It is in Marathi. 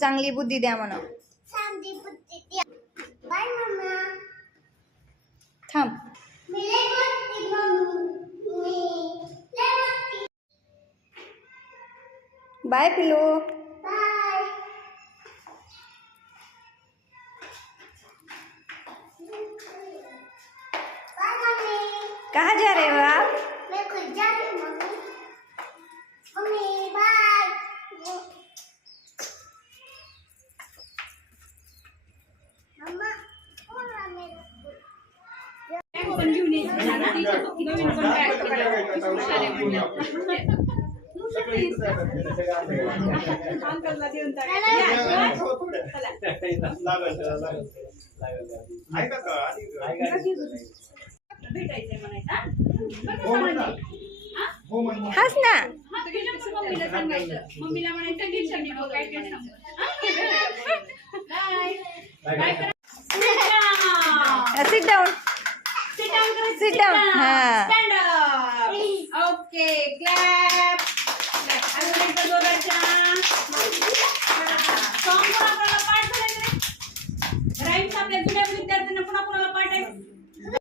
चांगली बुद्धी द्या म्हणा. Bye mama. थांब. बाय पिलू. बाय. Bye mummy. कहाँ जा रहे हो आप? मैं खुद जा रही हूँ मम्मी. Mummy bye. मम्मा कौन है मेरा? हस ना. मम्मीला म्हणायचं नीट सांग काय काय सांग. Sit down. Sit down करा. Sit down. हाँ. Stand up. Okay, clap. अजून एकदा जोराच्या. Song कोणाकडे